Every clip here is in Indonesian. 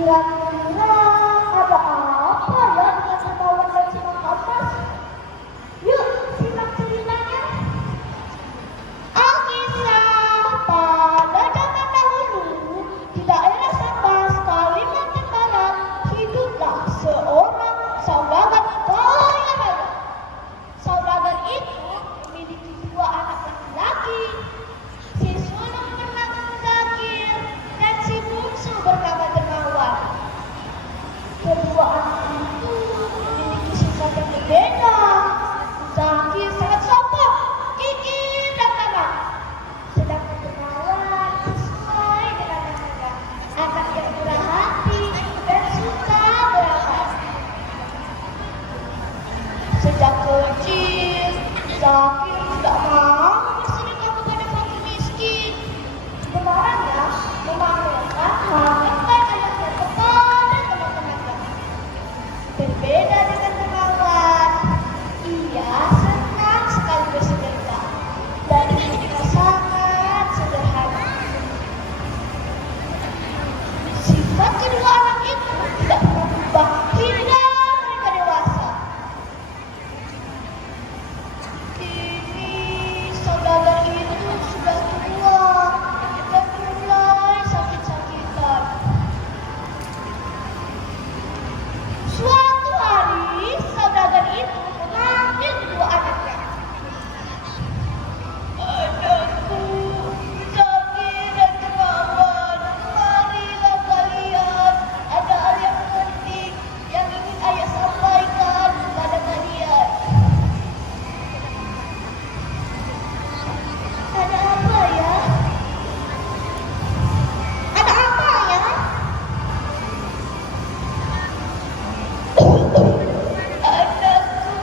Kira-kira ada apa ya dengan Dermawan dan si Mang Abbas? Yuk, simak ceritanya. Alkisah, pada zaman dahulu di daerah Sambas, Kalimantan Barat, hiduplah seorang saudagar kaya raya. Saudagar itu memiliki dua anak laki-laki. Si sulung bernama Zakir dan si bungsu bernama Dermawan. Kedua anak itu memiliki sifat yang berbeda. Zakir sangat sopan, gigih dan ramah. Sedangkan Dermawan sesuai dengan namanya, anak yang murah hati dan suka berakal. Sejak kecil, Zakir tidak mau bersedekah kepada fakir miskin. Kemarinnya memamerkan harta ayahnya kepada teman-temannya. Berbeda dengan Dermawan, ia senang sekali bersedekah dan hidupnya sangat sederhana. Sifat kedua anak itu tidak pernah berubah hingga mereka dewasa. Kini saudagar itu sudah tua dan mulai sakit-sakitan. Suatu hari saudagar itu mengambil kedua anaknya. Anakku, Zakir dan Dermawan, marilah kalian. Ada hal yang penting yang ingin ayah sampaikan kepada kalian. Ada apa ya? Ada apa ya? Anakku,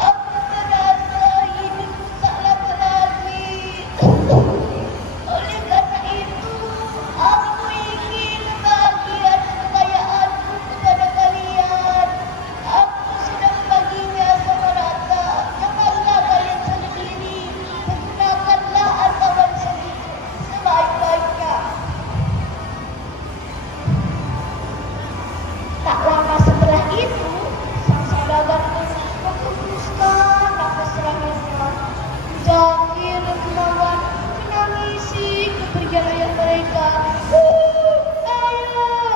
aku merasa hidupku tak lama lagi. Oleh karena itu, aku ingin membagikan kekayaanku kepada kalian. Aku sudah membaginya sama rata. Janganlah kalian saling iri. Pergunakanlah harta warisan itu sebaik-baiknya. Tak lama setelah itu, sang saudagar pun memutuskan nafas terakhirnya. Zakir dan Dermawan menangisi kepergian ayah mereka. Ayah!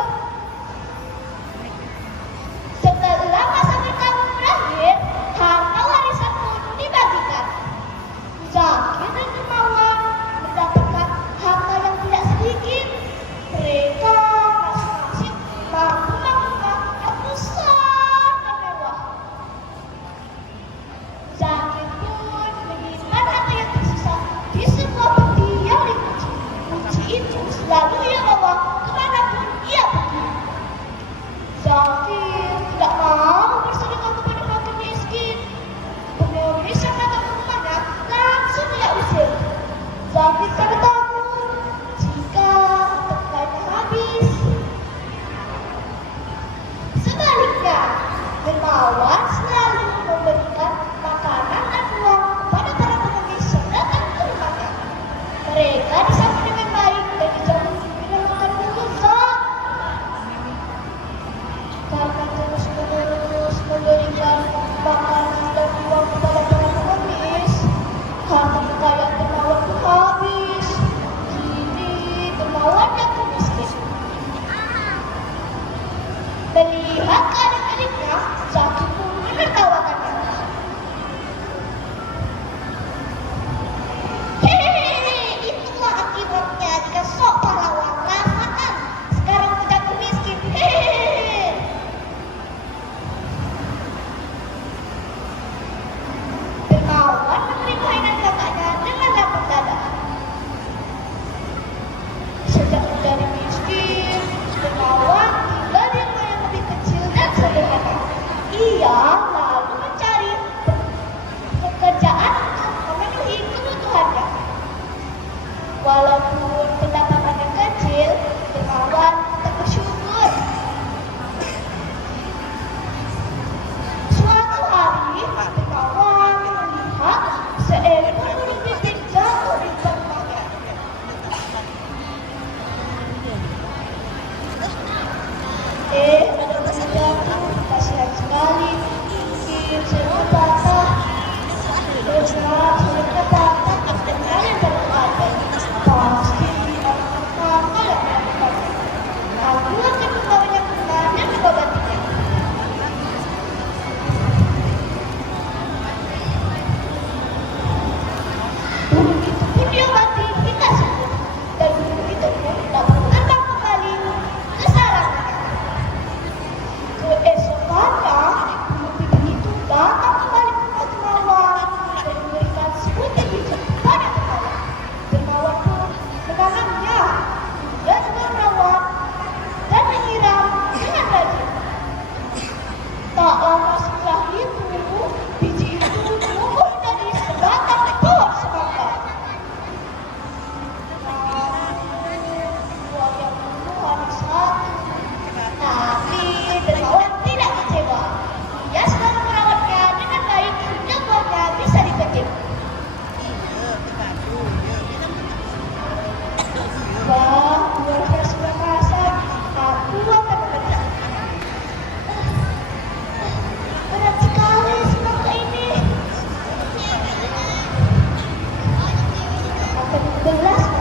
Setelah masa bertahun berakhir, harta warisan pun dibagikan. Zakir dan Dermawan mendapatkan harta yang tidak sedikit. Mereka masing-masing mampu melakukan yang besar dan mewah. Zakir pun menyimpan harta yang tersisa di sebuah peti yang dikunci. Kunci itu selalu ia bawa kemanapun ia pergi. Zakir tidak mau bersedekah kepada fakir miskin. Pengemis yang datang ke rumahnya langsung ia usir. Zakir sangat takut jika hartanya habis. Sebaliknya, Dermawan selalu memberikan makanan dan uang kepada para pengemis yang datang ke rumahnya. Mereka disambut dengan baik dan dijamin dengan makan lezat. Karena terus-menerus memberikan makanan dan uang kepada para pengemis, harta kekayaan Dermawan pun habis. 11